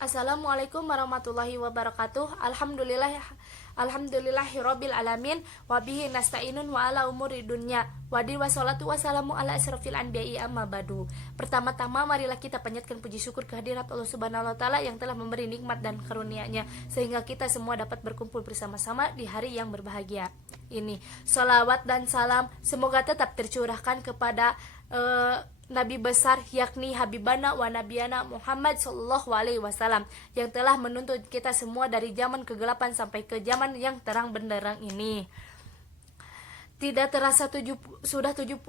Assalamualaikum warahmatullahi wabarakatuh. Alhamdulillahirabbil alamin wa bihi nasta'inun wa ala umuri dunya. Wadi wassalatu wassalamu ala asrofil anbiya'i amma badu. Pertama-tama marilah kita panjatkan puji syukur kehadirat Allah Subhanahu wa taala yang telah memberi nikmat dan karunia-Nya sehingga kita semua dapat berkumpul bersama-sama di hari yang berbahagia ini. Salawat dan salam semoga tetap tercurahkan kepada Nabi besar yakni Habibana wa Nabiyana Muhammad Sallallahu Alaihi Wasallam yang telah menuntut kita semua dari zaman kegelapan sampai ke zaman yang terang benderang ini. Tidak terasa sudah 75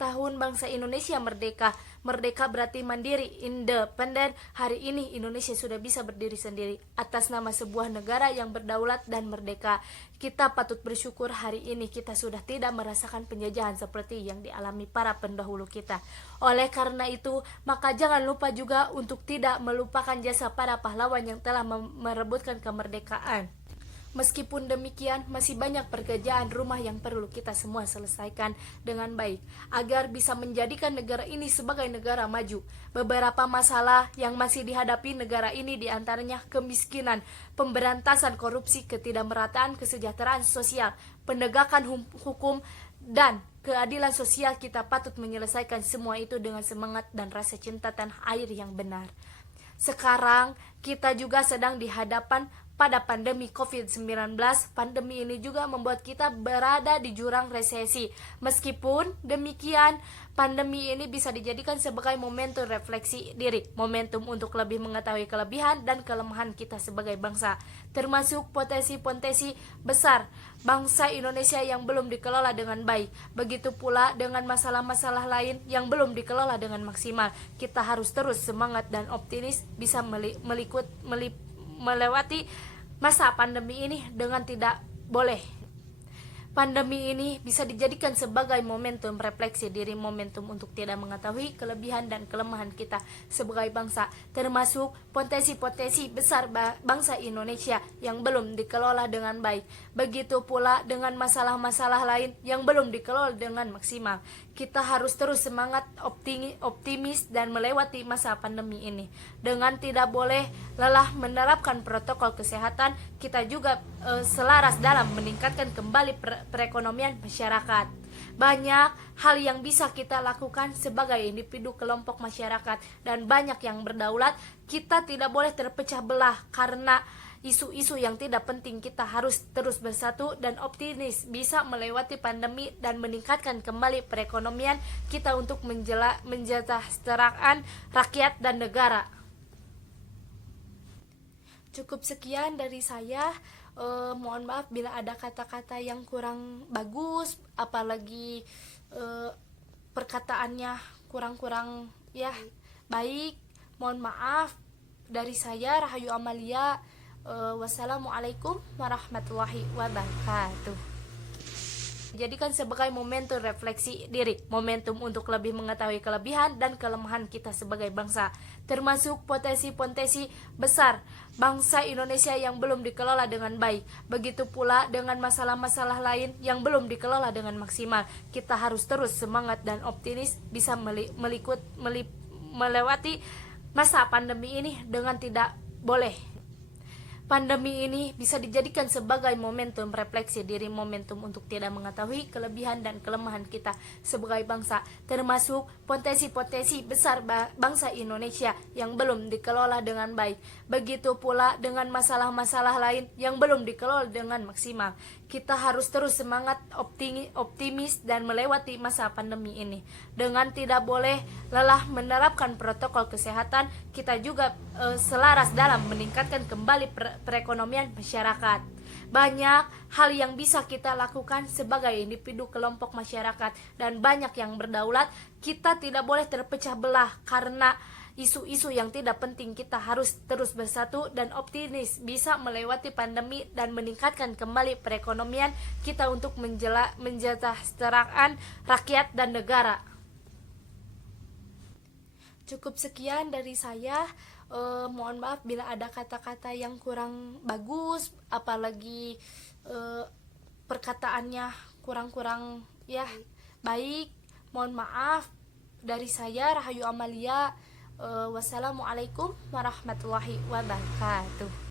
tahun bangsa Indonesia merdeka. Merdeka berarti mandiri, independen. Hari ini Indonesia sudah bisa berdiri sendiri atas nama sebuah negara yang berdaulat dan merdeka. Kita patut bersyukur hari ini kita sudah tidak merasakan penjajahan seperti yang dialami para pendahulu kita. Oleh karena itu, maka jangan lupa juga untuk tidak melupakan jasa para pahlawan yang telah merebutkan kemerdekaan. Meskipun demikian, masih banyak pekerjaan rumah yang perlu kita semua selesaikan dengan baik agar bisa menjadikan negara ini sebagai negara maju. Beberapa masalah yang masih dihadapi negara ini diantaranya kemiskinan, pemberantasan korupsi, ketidakmerataan kesejahteraan sosial, penegakan hukum, dan keadilan sosial. Kita patut menyelesaikan semua itu dengan semangat dan rasa cinta tanah air yang benar. Sekarang kita juga sedang dihadapan pada pandemi COVID-19. Pandemi ini juga membuat kita berada di jurang resesi. Meskipun demikian, pandemi ini bisa dijadikan sebagai momentum refleksi diri, momentum untuk lebih mengetahui kelebihan dan kelemahan kita sebagai bangsa, termasuk potensi-potensi besar bangsa Indonesia yang belum dikelola dengan baik. Begitu pula dengan masalah-masalah lain yang belum dikelola dengan maksimal. Kita harus terus semangat dan optimis bisa melewati masa pandemi ini dengan tidak boleh. Pandemi ini bisa dijadikan sebagai momentum refleksi diri, momentum untuk tidak mengetahui kelebihan dan kelemahan kita sebagai bangsa, termasuk potensi-potensi besar bangsa Indonesia yang belum dikelola dengan baik. Begitu pula dengan masalah-masalah lain yang belum dikelola dengan maksimal. Kita harus terus semangat, optimis dan melewati masa pandemi ini dengan tidak boleh lelah menerapkan protokol kesehatan. Kita juga selaras dalam meningkatkan kembali perekonomian masyarakat. Banyak hal yang bisa kita lakukan sebagai individu kelompok masyarakat dan banyak yang berdaulat. Kita tidak boleh terpecah belah karena isu-isu yang tidak penting. Kita harus terus bersatu dan optimis bisa melewati pandemi dan meningkatkan kembali perekonomian kita untuk mensejahterakan rakyat dan negara. Cukup sekian dari saya. Mohon maaf bila ada kata-kata yang kurang bagus, apalagi perkataannya kurang-kurang baik. Mohon maaf dari saya, Rahayu Amalia. Wassalamualaikum warahmatullahi wabarakatuh. Jadikan sebagai momentum refleksi diri, momentum untuk lebih mengetahui kelebihan dan kelemahan kita sebagai bangsa, termasuk potensi-potensi besar bangsa Indonesia yang belum dikelola dengan baik. Begitu pula dengan masalah-masalah lain yang belum dikelola dengan maksimal. Kita harus terus semangat dan optimis bisa melewati masa pandemi ini dengan tidak boleh. Pandemi ini bisa dijadikan sebagai momentum refleksi diri, momentum untuk tidak mengetahui kelebihan dan kelemahan kita sebagai bangsa, termasuk potensi-potensi besar bangsa Indonesia yang belum dikelola dengan baik. Begitu pula dengan masalah-masalah lain yang belum dikelola dengan maksimal. Kita harus terus semangat, optimis dan melewati masa pandemi ini dengan tidak boleh lelah menerapkan protokol kesehatan. Kita juga selaras dalam meningkatkan kembali perekonomian masyarakat. Banyak hal yang bisa kita lakukan sebagai individu kelompok masyarakat dan banyak yang berdaulat. Kita tidak boleh terpecah belah karena isu-isu yang tidak penting. Kita harus terus bersatu dan optimis bisa melewati pandemi dan meningkatkan kembali perekonomian kita untuk mensejahterakan rakyat dan negara. Cukup sekian dari saya. Mohon maaf bila ada kata-kata yang kurang bagus, apalagi perkataannya kurang-kurang baik. Mohon maaf dari saya, Rahayu Amalia. Wassalamualaikum warahmatullahi wabarakatuh.